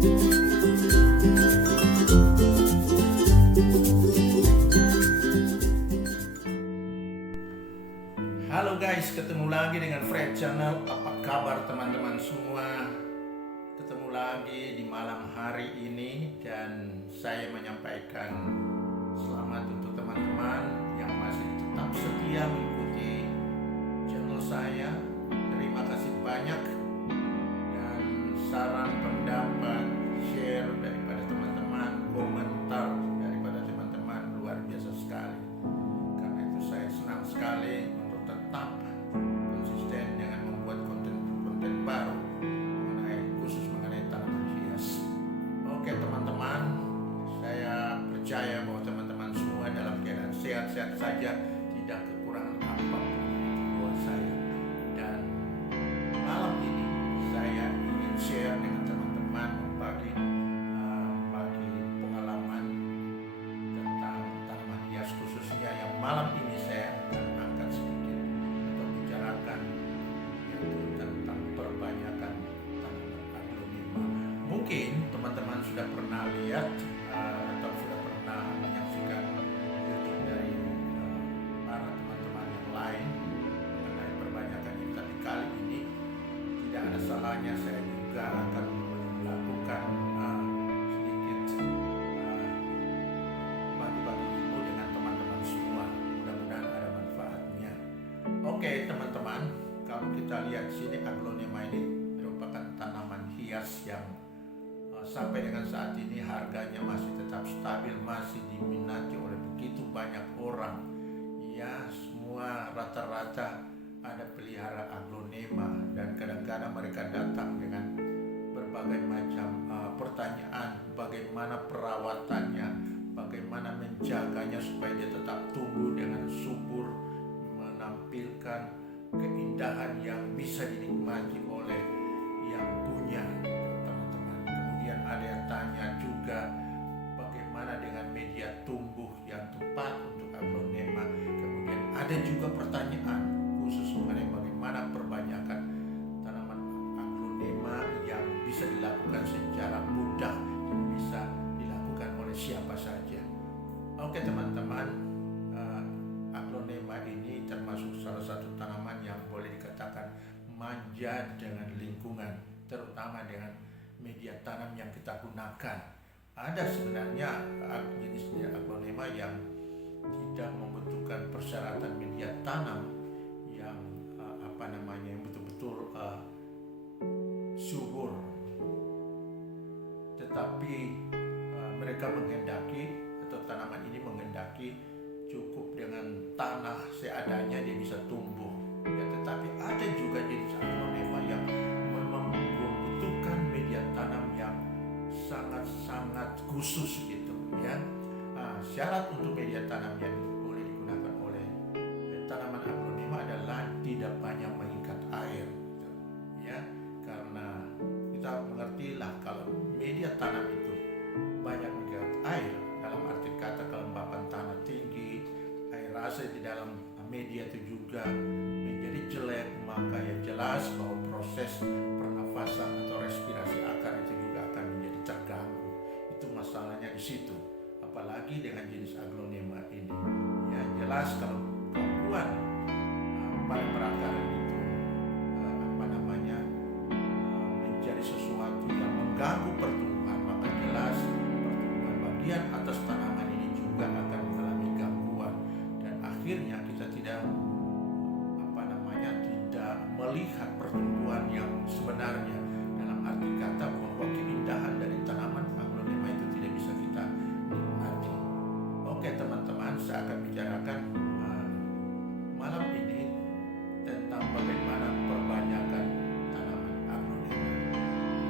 Halo guys, ketemu lagi dengan Fred Channel. Apa kabar teman-teman semua? Ketemu lagi di malam hari ini dan saya menyampaikan selamat untuk teman-teman yang masih tetap setia mengikuti channel saya. Terima kasih banyak dan saran, pendapat, share daripada teman-teman, komentar daripada teman-teman luar biasa sekali. Karena itu saya senang sekali untuk tetap konsisten dengan membuat konten-konten baru khusus mengenai tanaman hias. Oke teman-teman, saya percaya bahwa teman-teman semua dalam keadaan sehat-sehat saja, tidak kekurangan apapun buat saya. Dan malam ini saya ingin share dengan teman-teman bagi pengalaman tentang tanaman hias, khususnya yang malam ini saya akan angkat sedikit atau bicarakan, yaitu tentang perbanyakan tanaman aglonema. Mungkin teman-teman sudah pernah lihat atau sudah pernah menyaksikan YouTube dari para teman-teman yang lain mengenai perbanyakan ini, tapi kali ini tidak ada salahnya saya juga akan melakukan sedikit bagi-bagi ilmu dengan teman-teman semua. Mudah-mudahan ada manfaatnya. Oke teman-teman, kalau kita lihat sini, aglonema ini merupakan tanaman hias yang sampai dengan saat ini harganya masih tetap stabil, masih diminati oleh begitu banyak orang. Ya, semua rata-rata ada pelihara aglonema dan kadang-kadang mereka datang dengan berbagai macam pertanyaan, bagaimana perawatannya, bagaimana menjaganya supaya dia tetap tumbuh dengan subur, menampilkan keindahan yang bisa dinikmati oleh yang punya, teman-teman. Kemudian ada yang tanya juga bagaimana dengan media tumbuh yang tepat untuk aglonema. Kemudian ada juga pertanyaan khusus mengenai bagaimana perbanyakan tanaman aglonema yang bisa dilakukan secara mudah, yang bisa dilakukan oleh siapa saja. Oke teman-teman, aglonema ini termasuk salah satu tanaman yang boleh dikatakan manja dengan lingkungan, terutama dengan media tanam yang kita gunakan. Ada sebenarnya jenis aglonema yang tidak membutuhkan persyaratan media tanam yang yang betul-betul subur, tetapi mereka menghendaki, atau tanaman ini menghendaki cukup dengan tanah seadanya dia bisa tumbuh. Ya, tetapi ada juga jenis aglonema yang memang membutuhkan media tanam yang sangat-sangat khusus gitu ya. Syarat untuk media tanam yang boleh digunakan oleh tanaman aglonema adalah tidak banyak mengikat air gitu, ya, karena kita mengertilah kalau media tanam itu banyak mengikat air, dalam arti kata kelembapan tanah tinggi, air rasa di dalam media itu juga menjadi jelek, maka yang jelas bahwa proses pernafasan atau respirasi akar itu juga akan menjadi terganggu. Itu masalahnya di situ, apalagi dengan jenis aglonema ini. Ya jelas kalau gangguan pada perakaran itu menjadi sesuatu yang mengganggu pertumbuhan, maka jelas pertumbuhan bagian atas tanaman ini juga akan mengalami gangguan, dan akhirnya kita tidak tidak melihat pertumbuhan yang sebenarnya, dalam arti kata bahwa keindahan dari tanaman aglonema itu tidak bisa kita nikmati. Oke teman-teman, saya akan bicarakan malam ini tentang bagaimana perbanyakan tanaman aglonema.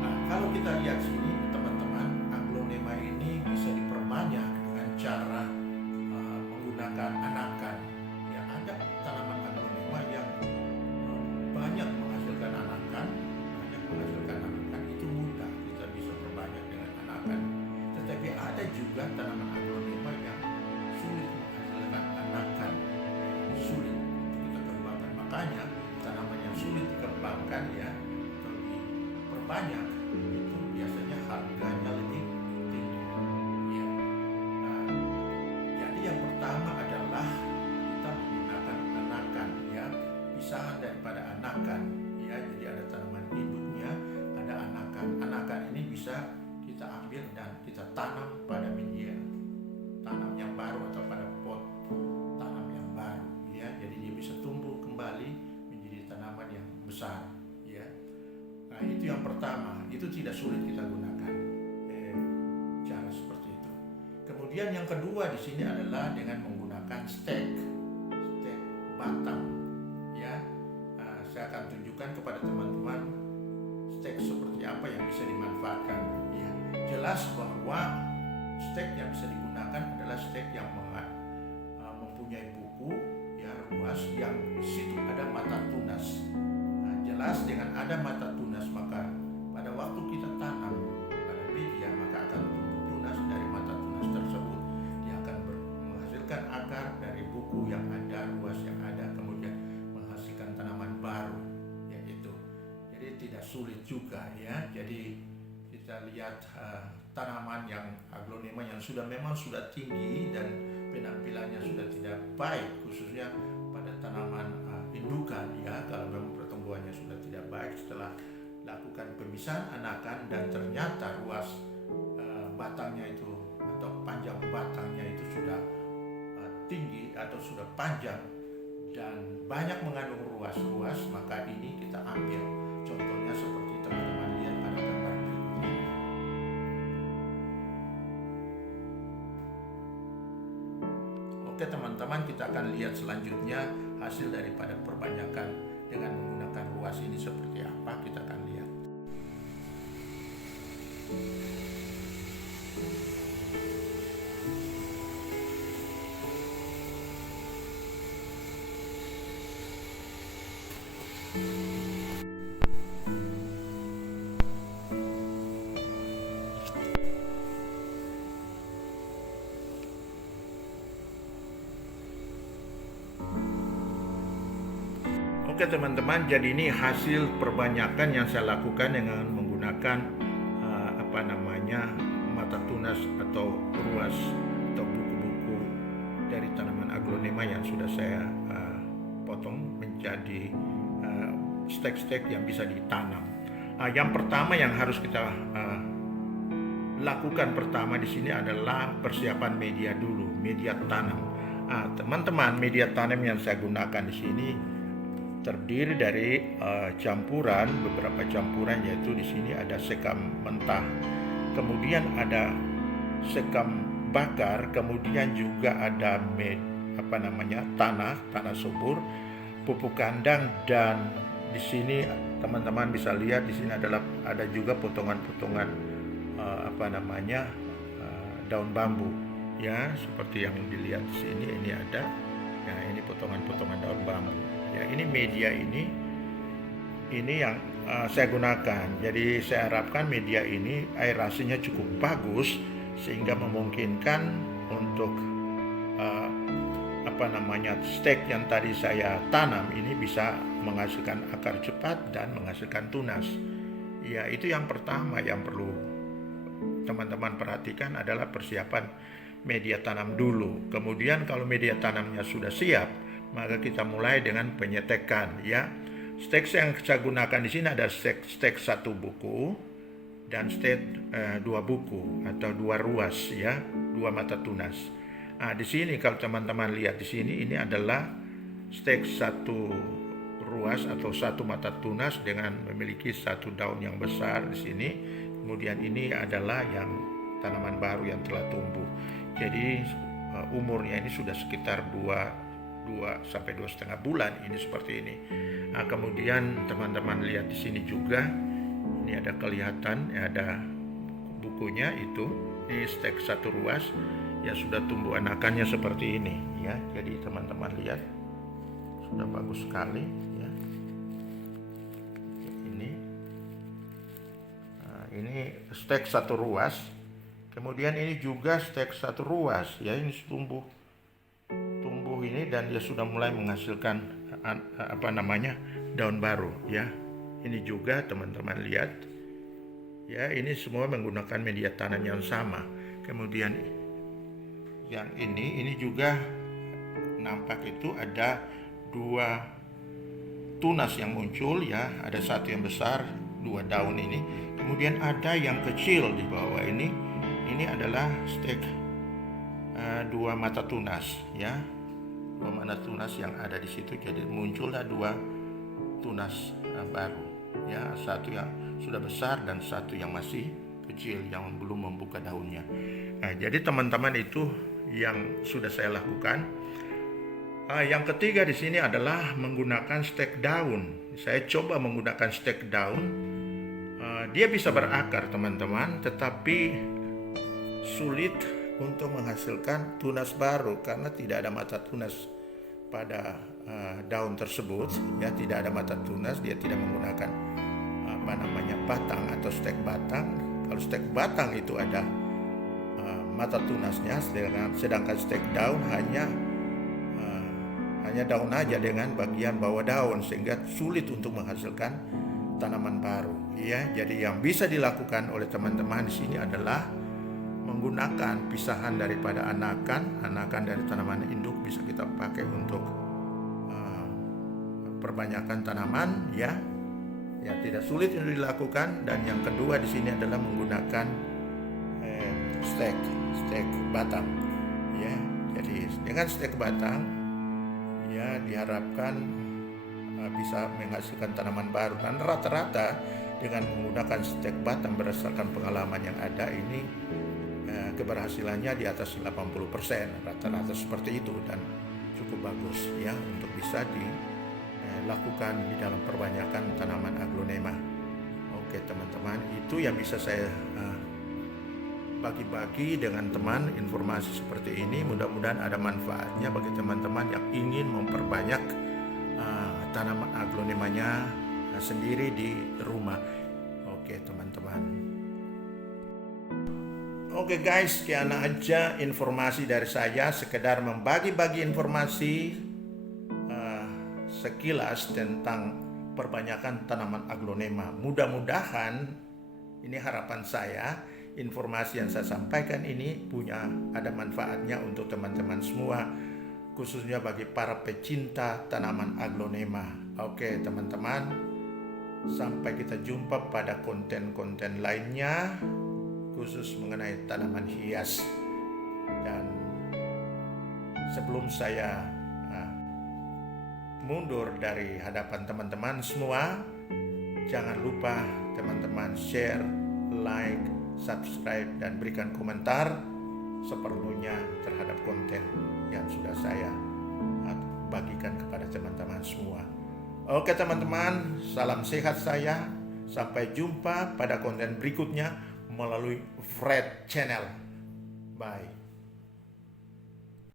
Nah, kalau kita lihat sini teman-teman, aglonema ini bisa diperbanyak dengan cara menggunakan anakan. Ya, ada tanaman aglonema yang banyak menghasilkan anakan, itu mudah, kita bisa perbanyak dengan anakan. Tetapi ada juga tanaman aglonema yang sulit menghasilkan anakan, sulit untuk kita kembangkan. Makanya tanaman yang sulit dikembangkan ya atau diperbanyak itu biasanya harga ambil dan kita tanam pada media tanam yang baru atau pada pot tanam yang baru, ya. Jadi dia bisa tumbuh kembali menjadi tanaman yang besar, ya. Nah, itu yang pertama, itu tidak sulit kita gunakan cara seperti itu. Kemudian yang kedua di sini adalah dengan menggunakan stek batang, ya. Saya akan tunjukkan kepada teman-teman stek seperti apa yang bisa dimanfaatkan, ya. Jelas bahwa stek yang bisa digunakan adalah stek yang mempunyai buku, ya, ruas, yang di situ ada mata tunas. Nah, jelas dengan ada mata tunas, maka pada waktu kita tanam pada media, maka akan tumbuh tunas dari mata tunas tersebut. Dia akan menghasilkan akar dari buku yang ada, ruas yang ada, kemudian menghasilkan tanaman baru, yaitu. Jadi tidak sulit juga, ya. Jadi kita lihat tanaman yang aglonema yang memang sudah tinggi dan penampilannya sudah tidak baik, khususnya pada tanaman indukan, ya. Kalau memang pertumbuhannya sudah tidak baik setelah lakukan pemisahan anakan dan ternyata ruas batangnya itu atau panjang batangnya itu sudah tinggi atau sudah panjang dan banyak mengandung ruas-ruas, maka ini kita ambil contohnya seperti teman-teman lihat pada gambar berikut ini. Oke teman-teman, kita akan lihat selanjutnya hasil daripada perbanyakan dengan menggunakan ruas ini seperti apa, kita akan lihat. Oke teman-teman, jadi ini hasil perbanyakan yang saya lakukan dengan menggunakan mata tunas atau ruas atau buku-buku dari tanaman aglonema yang sudah saya potong menjadi stek-stek yang bisa ditanam. Yang pertama yang harus kita lakukan pertama di sini adalah persiapan media dulu, media tanam. Teman-teman, media tanam yang saya gunakan di sini terdiri dari beberapa campuran, yaitu di sini ada sekam mentah, kemudian ada sekam bakar, kemudian juga ada tanah subur, pupuk kandang, dan di sini teman-teman bisa lihat di sini ada juga potongan-potongan daun bambu, ya, seperti yang dilihat di sini ini ada. Nah, ini potongan-potongan daun bambu. Ya, ini media ini yang saya gunakan. Jadi saya harapkan media ini aerasinya cukup bagus sehingga memungkinkan untuk stek yang tadi saya tanam ini bisa menghasilkan akar cepat dan menghasilkan tunas. Ya, itu yang pertama yang perlu teman-teman perhatikan adalah persiapan media tanam dulu. Kemudian kalau media tanamnya sudah siap, maka kita mulai dengan penyetekan, ya. Stek yang saya gunakan di sini ada stek 1 buku dan stek 2 buku atau 2 ruas, ya, 2 mata tunas. Di sini kalau teman-teman lihat di sini ini adalah stek 1 ruas atau 1 mata tunas dengan memiliki 1 daun yang besar di sini. Kemudian ini adalah yang tanaman baru yang telah tumbuh. Jadi umurnya ini sudah sekitar 2 sampai 2,5 bulan ini seperti ini. Kemudian teman-teman lihat di sini juga ini ada kelihatan ada bukunya itu di stek 1 ruas ya sudah tumbuh anakannya seperti ini, ya. Jadi teman-teman lihat sudah bagus sekali, ya. Ini stek 1 ruas. Kemudian ini juga stek 1 ruas, ya, ini tumbuh ini dan dia sudah mulai menghasilkan daun baru, ya. Ini juga teman-teman lihat, ya, ini semua menggunakan media tanam yang sama. Kemudian yang ini juga nampak itu ada 2 tunas yang muncul, ya, ada 1 yang besar, 2 daun ini. Kemudian ada yang kecil di bawah ini ini adalah stek dua mata tunas ya, dua mata tunas yang ada di situ. Jadi muncullah dua tunas baru ya, satu yang sudah besar dan satu yang masih kecil yang belum membuka daunnya. Nah, jadi teman-teman itu yang sudah saya lakukan. Yang ketiga di sini adalah menggunakan stek daun. Saya coba menggunakan stek daun. Dia bisa berakar teman-teman, tetapi sulit untuk menghasilkan tunas baru karena tidak ada mata tunas pada daun tersebut ya, tidak ada mata tunas. Dia tidak menggunakan batang atau stek batang. Kalau stek batang itu ada mata tunasnya, sedangkan stek daun hanya daun aja dengan bagian bawah daun, sehingga sulit untuk menghasilkan tanaman baru ya. Jadi yang bisa dilakukan oleh teman-teman di sini adalah menggunakan pisahan daripada anakan dari tanaman induk, bisa kita pakai untuk perbanyakan tanaman ya. Ya, tidak sulit untuk dilakukan. Dan yang kedua di sini adalah menggunakan stek batang ya. Jadi dengan stek batang ya diharapkan bisa menghasilkan tanaman baru. Dan rata-rata dengan menggunakan stek batang berdasarkan pengalaman yang ada ini keberhasilannya di atas 80%, rata-rata seperti itu, dan cukup bagus ya untuk bisa dilakukan di dalam perbanyakan tanaman aglonema. Oke teman-teman, itu yang bisa saya bagi-bagi dengan teman, informasi seperti ini. Mudah-mudahan ada manfaatnya bagi teman-teman yang ingin memperbanyak tanaman aglonemanya sendiri di rumah. Oke teman-teman. Oke guys, sekian aja informasi dari saya, sekedar membagi-bagi informasi sekilas tentang perbanyakan tanaman aglonema. Mudah-mudahan, ini harapan saya, informasi yang saya sampaikan ini ada manfaatnya untuk teman-teman semua, khususnya bagi para pecinta tanaman aglonema. Oke teman-teman, sampai kita jumpa pada konten-konten lainnya khusus mengenai tanaman hias. Dan sebelum saya mundur dari hadapan teman-teman semua, jangan lupa teman-teman share, like, subscribe, dan berikan komentar seperlunya terhadap konten yang sudah saya bagikan kepada teman-teman semua. Oke teman-teman, salam sehat saya. Sampai jumpa pada konten berikutnya melalui Fred Channel. Bye.